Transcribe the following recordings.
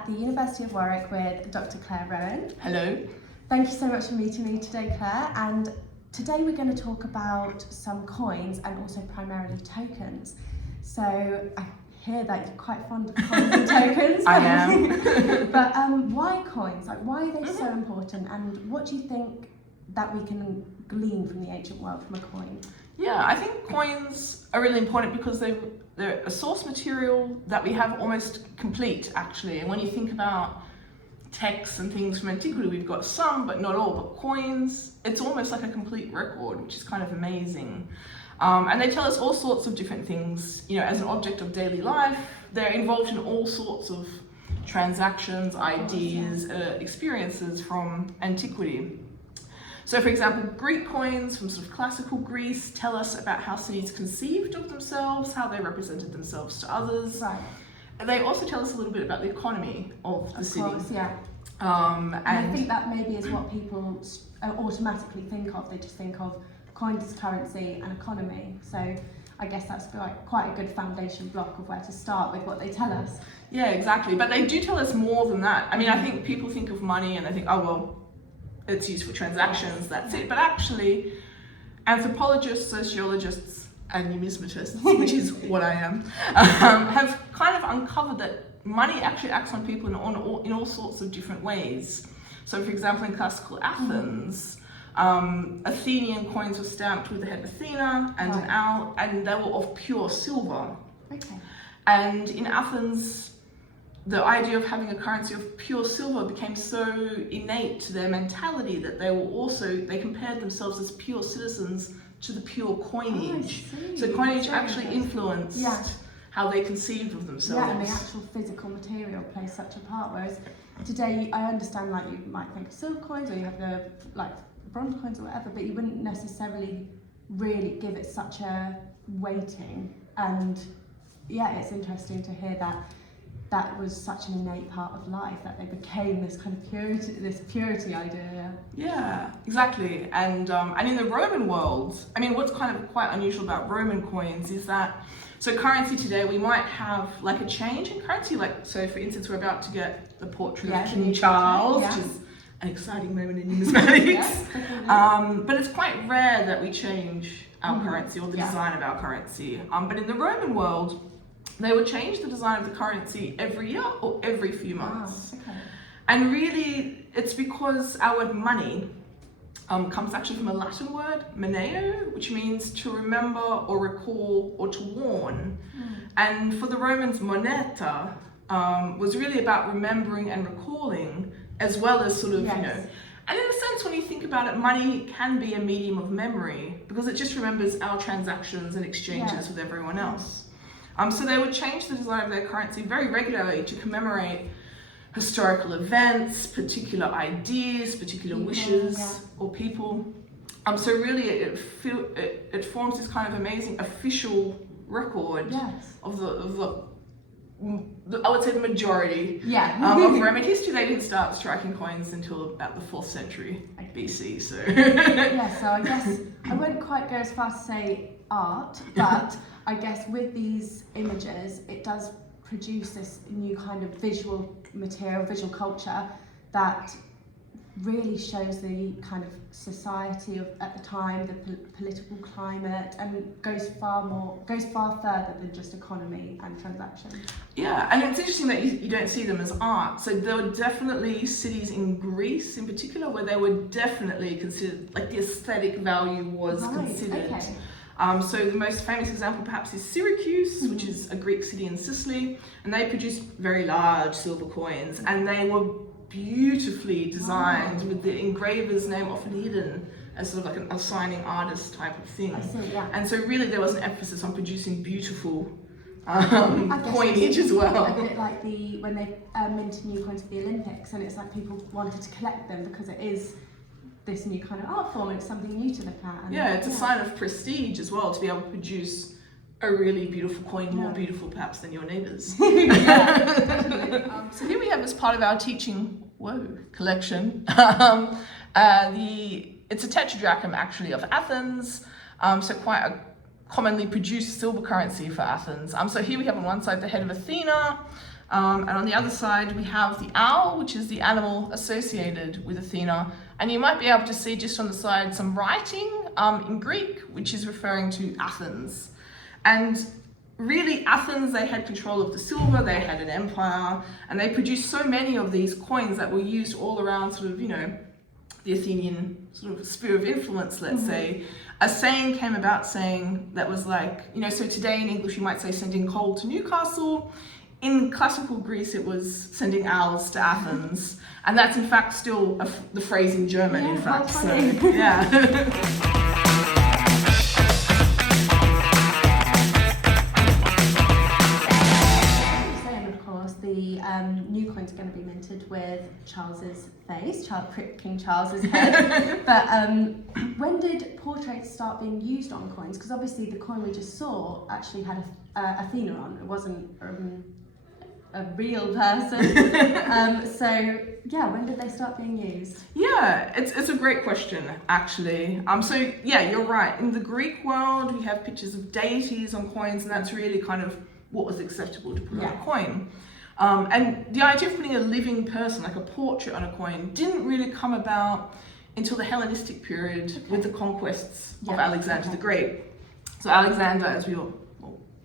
at the University of Warwick with Dr. Clare Rowan. Hello. Thank you so much for meeting me today, Claire. And today we're going to talk about some coins and also primarily tokens. So I hear that you're quite fond of coins and tokens. I am. But why coins? Like, why are they so important? And what do you think that we can glean from the ancient world from a coin? Yeah, I think coins are really important because they're a source material that we have almost complete, actually. And when you think about texts and things from antiquity, we've got some, but not all. But coins, it's almost like a complete record, which is kind of amazing. And they tell us all sorts of different things. You know, as an object of daily life, they're involved in all sorts of transactions, ideas, experiences from antiquity. So, for example, Greek coins from sort of classical Greece tell us about how cities conceived of themselves, how they represented themselves to others. Right. And they also tell us a little bit about the economy of the city. Of course, yeah. And I think that maybe is what people automatically think of. They just think of coins as currency and economy. So I guess that's like quite a good foundation block of where to start with what they tell us. Yeah, exactly. But they do tell us more than that. I mean, I think people think of money and they think, oh, well, it's used for transactions, that's it. But actually, anthropologists, sociologists, and numismatists, which is what I am, have kind of uncovered that money actually acts on people in all sorts of different ways. So, for example, in classical Athens, Athenian coins were stamped with the head of Athena and an owl, and they were of pure silver. Okay. And in Athens, the idea of having a currency of pure silver became so innate to their mentality that they compared themselves as pure citizens to the pure coinage. So coinage actually influenced how they conceived of themselves. Yeah, and the actual physical material plays such a part. Whereas today, I understand, like, you might think of silver coins or you have the like bronze coins or whatever, but you wouldn't necessarily really give it such a weighting. And yeah, it's interesting to hear that was such an innate part of life, that they became this kind of purity idea. Yeah, exactly. And in the Roman world, I mean, what's kind of quite unusual about Roman coins is that, so currency today, we might have like a change in currency, like, so for instance, we're about to get the portrait of King Charles, which is an exciting moment in numismatics. But it's quite rare that we change our currency or the design of our currency. But in the Roman world, they would change the design of the currency every year or every few months. Wow, okay. And really, it's because our word money comes actually from a Latin word, moneo, which means to remember or recall or to warn. And for the Romans, moneta was really about remembering and recalling, as well as sort of, you know, and in a sense, when you think about it, money can be a medium of memory because it just remembers our transactions and exchanges with everyone else. So they would change the design of their currency very regularly to commemorate historical events, particular ideas, particular wishes or people. So really it forms this kind of amazing official record of the I would say the majority of Roman history. They didn't start striking coins until about the 4th century BC. So so I guess I wouldn't quite go as far to say art, but I guess with these images, it does produce this new kind of visual material, visual culture that really shows the kind of society of at the time, the political climate, and goes far further than just economy and transactions. Yeah, and it's interesting that you don't see them as art. So there were definitely cities in Greece in particular where they were definitely considered, like the aesthetic value was considered. Okay. So the most famous example perhaps is Syracuse, which is a Greek city in Sicily, and they produced very large silver coins, and they were beautifully designed with the engraver's name often hidden as sort of like an assigning artist type of thing. I see, yeah. And so really there was an emphasis on producing beautiful coinage as well. A bit like when they minted new coins for the Olympics, and it's like people wanted to collect them because it is this new kind of art form and it's something new to look at. And it's a sign of prestige as well to be able to produce a really beautiful coin, more beautiful perhaps than your neighbours. So here we have, as part of our teaching collection, it's a tetradrachm actually of Athens, so quite a commonly produced silver currency for Athens. So here we have on one side the head of Athena, And on the other side, we have the owl, which is the animal associated with Athena. And you might be able to see just on the side some writing in Greek, which is referring to Athens. And really, Athens, they had control of the silver, they had an empire, and they produced so many of these coins that were used all around sort of, the Athenian sort of sphere of influence, let's say. A saying came about saying that was like, so today in English you might say sending coal to Newcastle. In classical Greece it was sending owls to Athens. And that's in fact still the phrase in German, in fact. So, yeah. The new coins are going to be minted with Charles's face, King Charles's head. But when did portraits start being used on coins? Because obviously the coin we just saw actually had Athena on. It wasn't a real person. So yeah, when did they start being used? Yeah, it's a great question actually. So yeah, you're right. In the Greek world, we have pictures of deities on coins, and that's really kind of what was acceptable to put on a coin. And the idea of putting a living person, like a portrait on a coin, didn't really come about until the Hellenistic period with the conquests of Alexander the Great. So Alexander, as you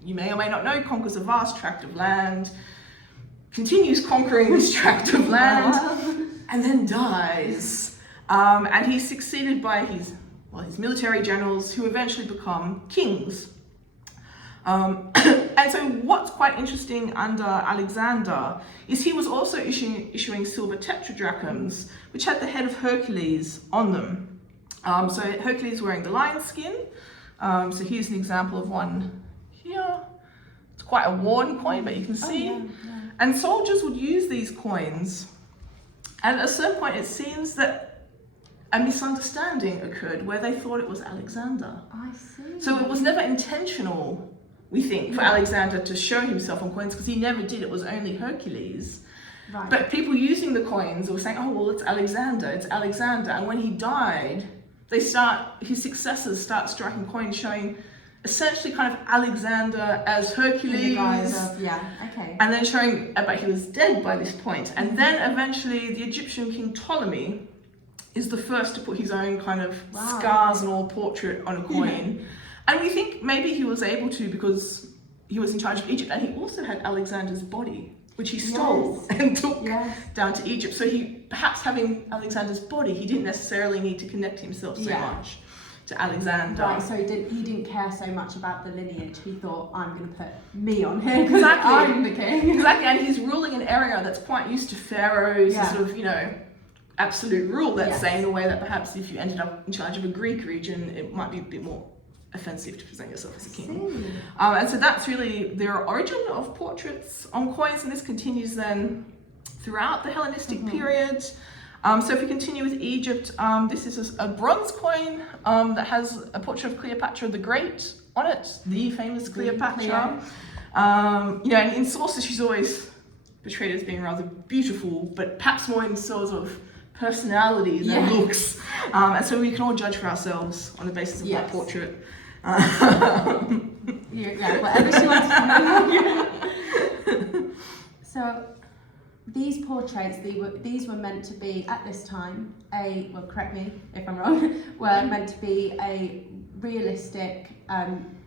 may or may not know, conquers a vast tract of land, continues conquering this tract of land, and then dies. And he's succeeded by his military generals, who eventually become kings. And so what's quite interesting under Alexander is he was also issuing silver tetradrachms, which had the head of Hercules on them. So Hercules wearing the lion skin. So here's an example of one here. It's quite a worn coin, but you can see. And soldiers would use these coins. And at a certain point, it seems that a misunderstanding occurred where they thought it was Alexander. I see. So it was never intentional, we think, for Alexander to show himself on coins, because he never did. It was only Hercules. Right. But people using the coins were saying, oh, well, it's Alexander. And when he died, his successors start striking coins showing essentially kind of Alexander as Hercules. And then showing, but he was dead by this point. And then eventually the Egyptian king Ptolemy is the first to put his own kind of scars and all portrait on a coin. And we think maybe he was able to because he was in charge of Egypt, and he also had Alexander's body, which he stole and took down to Egypt. So perhaps having Alexander's body, he didn't necessarily need to connect himself so much to Alexander. Right, so he didn't care so much about the lineage. He thought, I'm going to put me on here because Exactly. I'm the king. Exactly, and he's ruling an area that's quite used to pharaohs, sort of, absolute rule, let's say, in a way that perhaps if you ended up in charge of a Greek region, it might be a bit more offensive to present yourself as a king. And so that's really the origin of portraits on coins, and this continues then throughout the Hellenistic period. So if we continue with Egypt, this is a bronze coin that has a portrait of Cleopatra the Great on it, the famous Cleopatra. And in sources she's always portrayed as being rather beautiful, but perhaps more in sort of personality than looks. And so we can all judge for ourselves on the basis of that portrait. Whatever she wants to know. So these portraits, these were meant to be at this time correct me if I'm wrong, were meant to be a realistic,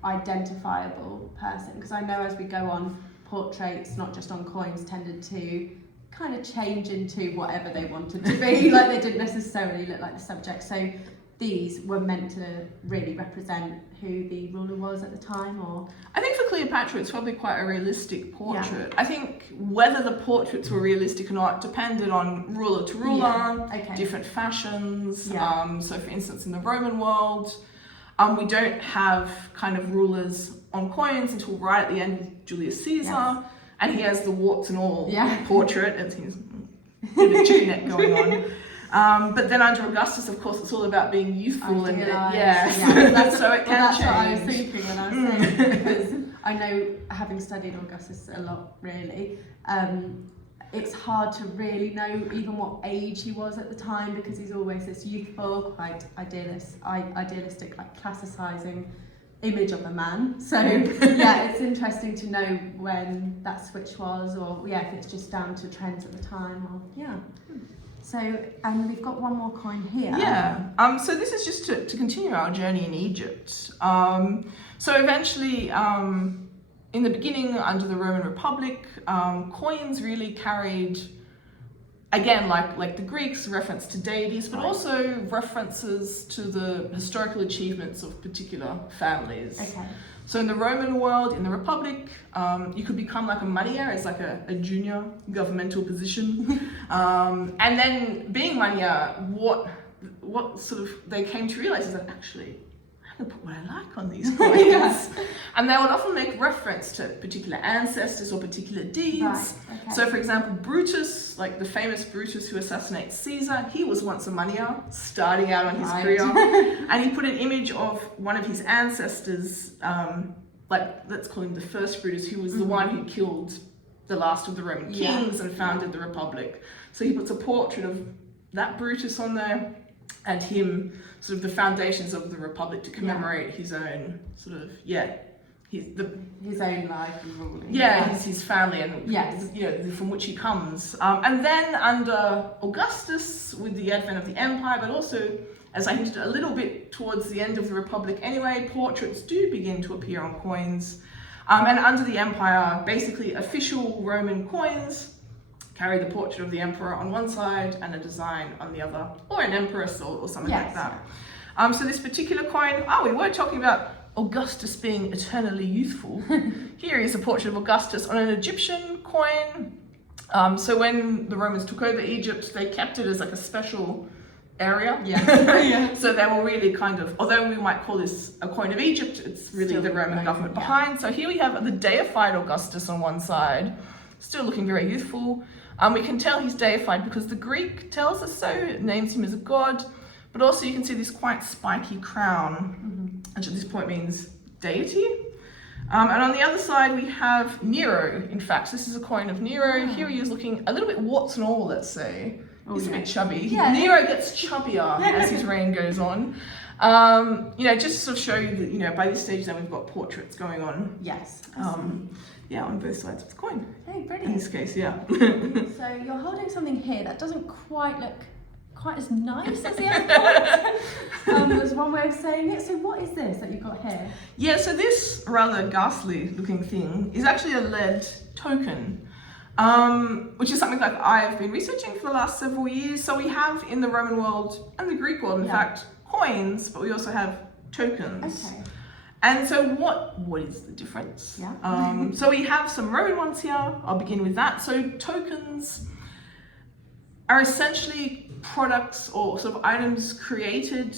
identifiable person. Because I know as we go on, portraits, not just on coins, tended to kind of change into whatever they wanted to be. Like they didn't necessarily look like the subject. So these were meant to really represent who the ruler was at the time, or? I think for Cleopatra it's probably quite a realistic portrait. I think whether the portraits were realistic or not depended on ruler to ruler, different fashions. So for instance in the Roman world, we don't have kind of rulers on coins until right at the end of Julius Caesar, and he has the warts and all portrait, and he's a bit of a chicken neck going on. But then under Augustus, of course, it's all about being youthful and so it can change. That's what I was thinking when I was saying it, because I know, having studied Augustus a lot, really, it's hard to really know even what age he was at the time, because he's always this youthful, quite idealistic, like classicising image of a man. So yeah, it's interesting to know when that switch was, or yeah, if it's just down to trends at the time, or yeah. So, and we've got one more coin here. Yeah. So this is just to continue our journey in Egypt. So eventually, in the beginning, under the Roman Republic, coins really carried, again, like the Greeks, reference to deities, but also references to the historical achievements of particular families. Okay. So in the Roman world, in the Republic, you could become like a moneyheir as like a junior governmental position. And then being moneyheir, what sort of they came to realize is that actually, I can put what I like on these coins. Yeah. And they would often make reference to particular ancestors or particular deeds. Right, okay. So for example, Brutus, like the famous Brutus who assassinates Caesar, he was once a moneyheir, starting out on his career. And he put an image of one of his ancestors, like let's call him the first Brutus, who was the one who killed the last of the Roman kings and founded the Republic. So he puts a portrait of that Brutus on there, and him, sort of the foundations of the Republic, to commemorate his own sort of, his own life and ruling. his family and you know, from which he comes. And then under Augustus, with the advent of the empire, but also, as I hinted a little bit towards the end of the Republic anyway, portraits do begin to appear on coins. And under the empire, basically official Roman coins carry the portrait of the emperor on one side and a design on the other, or an empress or something like that. So this particular coin, we were talking about Augustus being eternally youthful. Here is a portrait of Augustus on an Egyptian coin. So when the Romans took over Egypt, they kept it as like a special area. So they were really kind of, although we might call this a coin of Egypt, it's really still the Roman government behind. So here we have the deified Augustus on one side, still looking very youthful. We can tell he's deified because the Greek tells us so, it names him as a god, but also you can see this quite spiky crown, which at this point means deity. And on the other side we have Nero. In fact, this is a coin of Nero. Here he is looking a little bit warts and all, let's say. He's a bit chubby. Nero gets chubbier as his reign goes on. You know, just to sort of show you that, you know, by this stage then we've got portraits going on. Yes. On both sides of the coin. Hey, brilliant. In this case, So you're holding something here that doesn't quite look quite as nice as the other coins. There's one way of saying it. So what is this that you've got here? Yeah, so this rather ghastly looking thing is actually a lead token, which is something that I've been researching for the last several years. So we have in the Roman world and the Greek world, in fact, coins, but we also have tokens. Okay. And so what is the difference? So we have some Roman ones here. I'll begin with that. So tokens are essentially products or sort of items created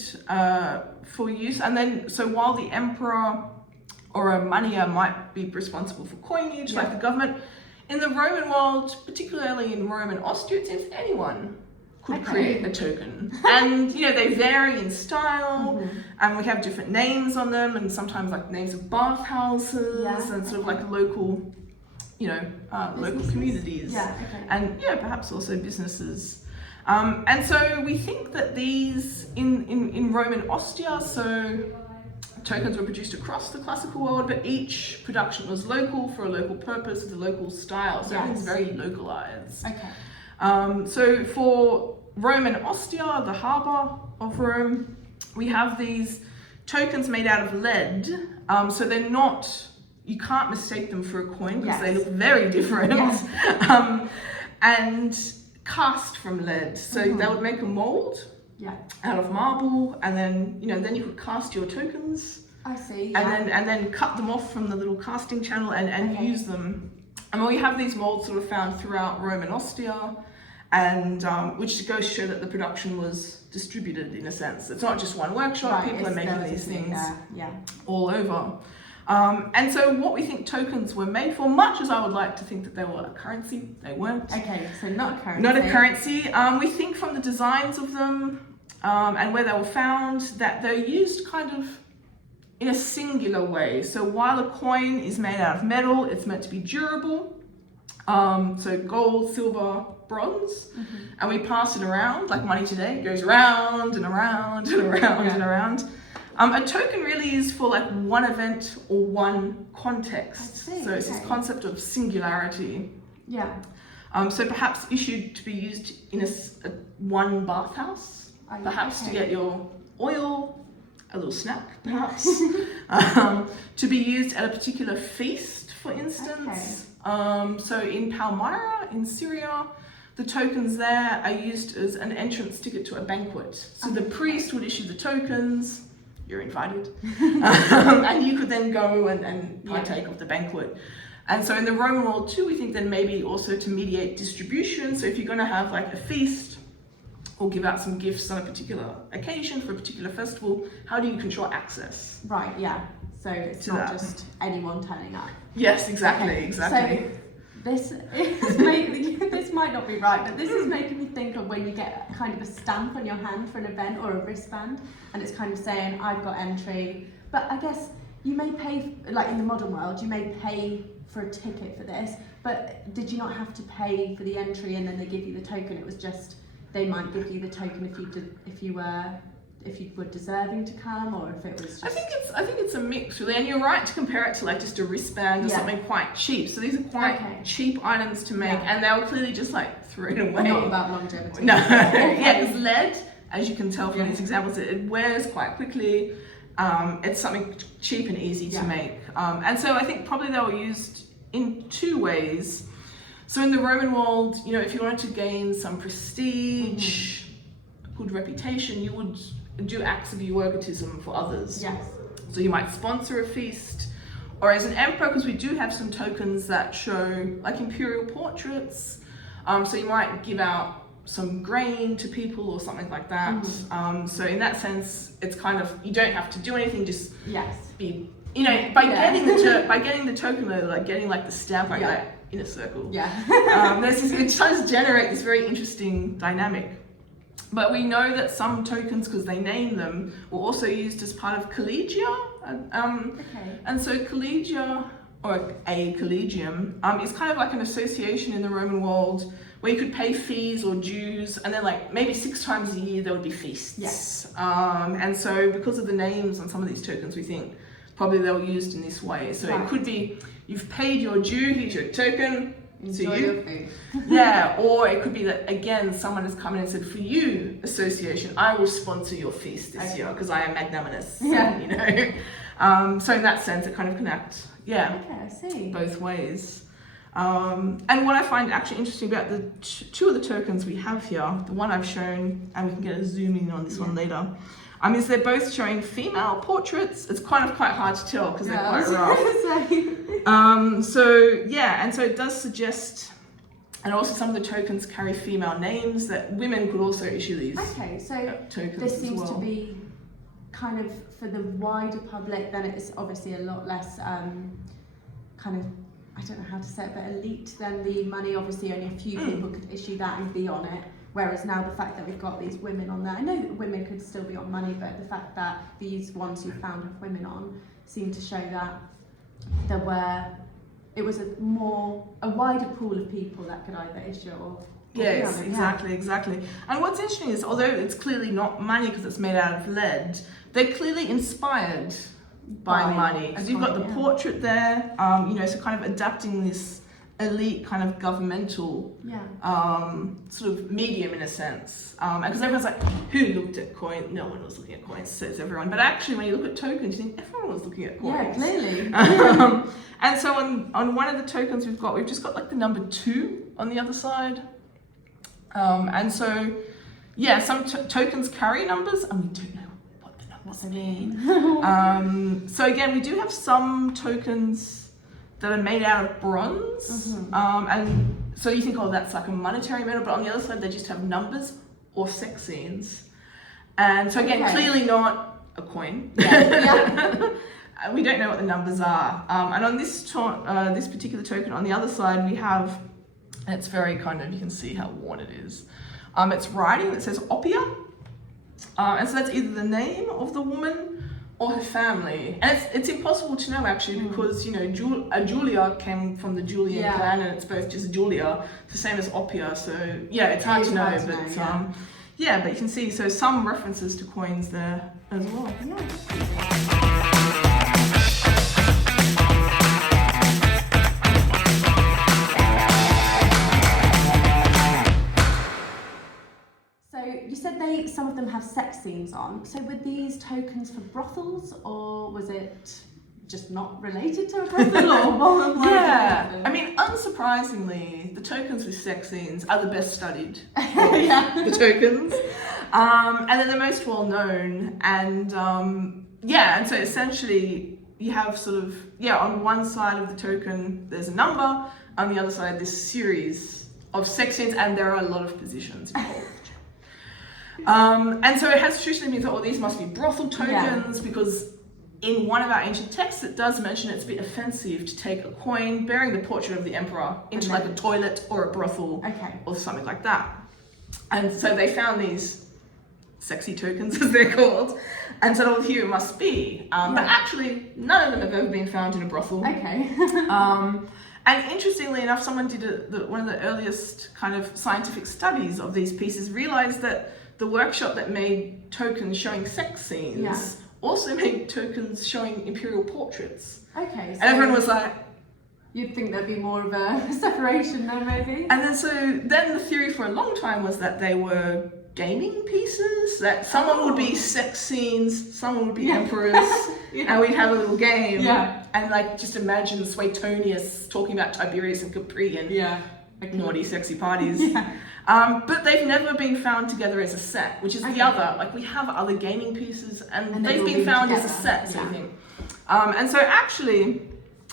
for use. And then, so while the emperor or a moneyheir might be responsible for coinage, like the government, in the Roman world, particularly in Rome and Austria, it seems anyone could create a token. And, you know, they vary in style, and we have different names on them, and sometimes like names of bathhouses and sort of like local, you know, local communities. And, perhaps also businesses. And so we think that these, in Rome and Austria, so tokens were produced across the classical world, but each production was local for a local purpose with a local style. So everything's very localized. So for Rome and Austria, the harbour of Rome, we have these tokens made out of lead. So they're not, you can't mistake them for a coin because they look very different. And cast from lead. So they would make a mold out of marble, and then, you know, then you could cast your tokens. I see. And then cut them off from the little casting channel and use them. And we have these molds sort of found throughout Rome and Austria, and which goes to show that the production was distributed in a sense. It's not just one workshop, people are making these things all over. And so what we think tokens were made for, much as I would like to think that they were a currency, they weren't. Okay, so not a currency. Not a currency. We think from the designs of them and where they were found that they're used kind of in a singular way. So while a coin is made out of metal, it's meant to be durable. So gold, silver, bronze, and we pass it around like money today. It goes around and around and around and around. A token really is for like one event or one context. I see, So it's this concept of singularity. Yeah. So perhaps issued to be used in one bathhouse, perhaps to get your oil, a little snack perhaps, to be used at a particular feast, for instance. So in Palmyra, in Syria, the tokens there are used as an entrance ticket to a banquet. So the priest would issue the tokens, you're invited, and you could then go and partake of the banquet. And so in the Roman world too, we think then maybe also to mediate distribution. So if you're going to have like a feast or give out some gifts on a particular occasion for a particular festival, how do you control access? Right, yeah. So it's not just anyone turning up. Yes, exactly. So this might not be right, but this is making me think of when you get kind of a stamp on your hand for an event or a wristband, and it's kind of saying, I've got entry. But I guess you may pay, like in the modern world, you may pay for a ticket for this, but did you not have to pay for the entry and then they give you the token? It was just, they might give you the token if you were deserving to come, or if it was just... I think it's a mix really, and you're right to compare it to like just a wristband or something quite cheap. So these are quite cheap items to make, and they were clearly just like thrown away. Not about longevity. No, yeah, because lead, as you can tell from these examples, it wears quite quickly. It's something cheap and easy to make, and so I think probably they were used in two ways. So in the Roman world, you know, if you wanted to gain some prestige, good reputation, you would do acts of euergetism for others. Yes. So you might sponsor a feast, or as an emperor, because we do have some tokens that show like imperial portraits. So you might give out some grain to people or something like that. So in that sense, it's kind of, you don't have to do anything, just be, you know, by getting the token, like getting like the stamp like that in a circle. It does generate this very interesting dynamic. But we know that some tokens, because they name them, were also used as part of collegia. And so collegia, or a collegium, is kind of like an association in the Roman world where you could pay fees or dues, and then like maybe 6 times a year there would be feasts. And so because of the names on some of these tokens, we think probably they were used in this way. So it could be, you've paid your due, here's your token. Enjoy your food. Or it could be that again someone has come in and said, for you, association, I will sponsor your feast this year because I am magnanimous. You know. So in that sense, it kind of can act I see. both ways. And what I find actually interesting about the two of the tokens we have here, the one I've shown, and we can get a zoom in on this one later, is they're both showing female portraits. It's kind of quite hard to tell because they're quite rough. So it does suggest, and also some of the tokens carry female names, that women could also issue these tokens. This seems to be kind of for the wider public. Then it's obviously a lot less kind of, I don't know how to say it, but elite than the money. Obviously only a few people could issue that and be on it. Whereas now the fact that we've got these women on there, I know that women could still be on money, but the fact that these ones you found have women on seem to show that it was a wider pool of people that could either issue or Yes, exactly. And what's interesting is, although it's clearly not money because it's made out of lead, they're clearly inspired by money. Because you've got the portrait there, so kind of adapting this elite kind of governmental sort of medium in a sense. Because everyone's like, who looked at coins? No one was looking at coins, says everyone. But actually, when you look at tokens, you think everyone was looking at coins. Yeah, clearly. And so on one of the tokens we've just got like the number 2 on the other side. And so, some tokens carry numbers, and we don't know what the numbers mean. So again, we do have some tokens that are made out of bronze, and so you think, that's like a monetary metal, but on the other side, they just have numbers or sex scenes. And so again, clearly not a coin. We don't know what the numbers are. And on this particular token, on the other side, we have, and it's very kind of, you can see how worn it is. It's writing that says Oppia. And so that's either the name of the woman or her family. And it's impossible to know actually, because, Julia came from the Julian clan, and it's both just Julia, the same as Oppia. So it's hard to know, but you can see, so some references to coins there as well. So you said some of them have sex scenes on. So were these tokens for brothels, or was it just not related to a brothel? Or Yeah, I mean, unsurprisingly, the tokens with sex scenes are the best studied. Yeah. The tokens, and they're the most well known. And and so essentially you have sort of on one side of the token there's a number, on the other side this series of sex scenes, and there are a lot of positions involved. And so it has traditionally been thought, well, these must be brothel tokens, because in one of our ancient texts it does mention it's a bit offensive to take a coin bearing the portrait of the emperor into like a toilet or a brothel or something like that. And so they found these sexy tokens, as they're called, and said, oh, here it must be. But actually, none of them have ever been found in a brothel. And interestingly enough, someone did one of the earliest kind of scientific studies of these pieces, realized that the workshop that made tokens showing sex scenes also made tokens showing imperial portraits. Okay. So and everyone was like, you'd think there'd be more of a separation there, maybe? And then the theory for a long time was that they were gaming pieces, that someone would be sex scenes, someone would be emperors, and we'd have a little game. And like, just imagine Suetonius talking about Tiberius and Capri and naughty, sexy parties. But they've never been found together as a set, which is the other. Like, we have other gaming pieces, and they've been found as a set, sort of thing. And so actually,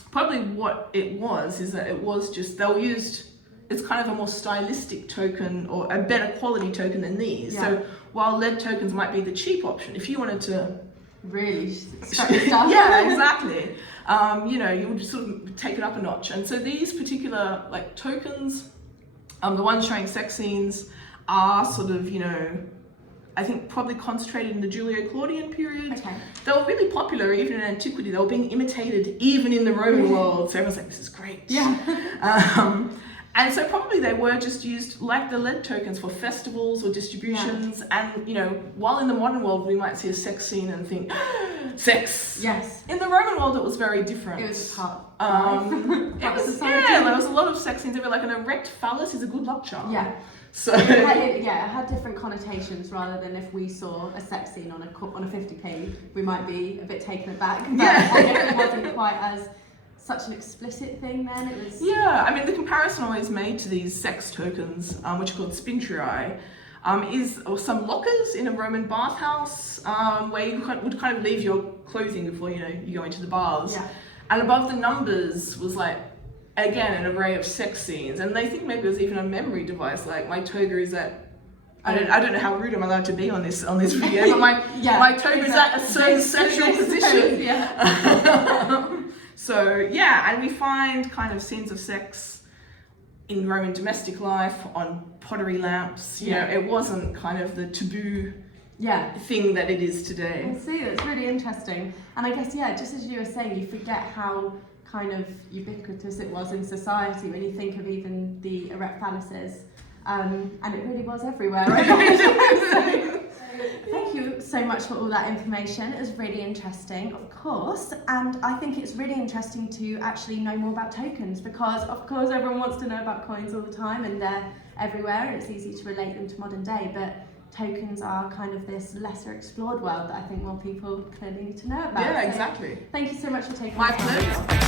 probably what it was is that it was just, they were used, it's kind of a more stylistic token, or a better quality token than these. So while lead tokens might be the cheap option, if you wanted to really start your stuff. Exactly. You would sort of take it up a notch. And so these particular like tokens, the ones showing sex scenes, are sort of, I think probably concentrated in the Julio-Claudian period. They were really popular even in antiquity. They were being imitated even in the Roman world. So everyone's like, this is great. And so probably they were just used like the lead tokens for festivals or distributions. And, while in the modern world we might see a sex scene and think, sex. In the Roman world it was very different. It was part there was a lot of sex scenes. They were like, an erect phallus is a good luck charm. So it had different connotations, rather than if we saw a sex scene on a 50p, we might be a bit taken aback. But I guess it wasn't quite as such an explicit thing then. It was I mean, the comparison always made to these sex tokens, which are called spintriae, is some lockers in a Roman bathhouse, where you would kind of leave your clothing before you go into the baths. And above the numbers was like, again, an array of sex scenes, and they think maybe it was even a memory device, like my toga is at, I don't know how rude I'm allowed to be on this video, but my toga is at a certain sexual position. And we find kind of scenes of sex in Roman domestic life, on pottery lamps. It wasn't kind of the taboo thing that it is today. I see, that's really interesting. And I guess, just as you were saying, you forget how kind of ubiquitous it was in society when you think of even the erect phalluses, and it really was everywhere. Thank you so much for all that information. It was really interesting, of course, and I think it's really interesting to actually know more about tokens, because of course everyone wants to know about coins all the time and they're everywhere and it's easy to relate them to modern day, but tokens are kind of this lesser explored world that I think more people clearly need to know about. Exactly. Thank you so much for taking my the time. pleasure.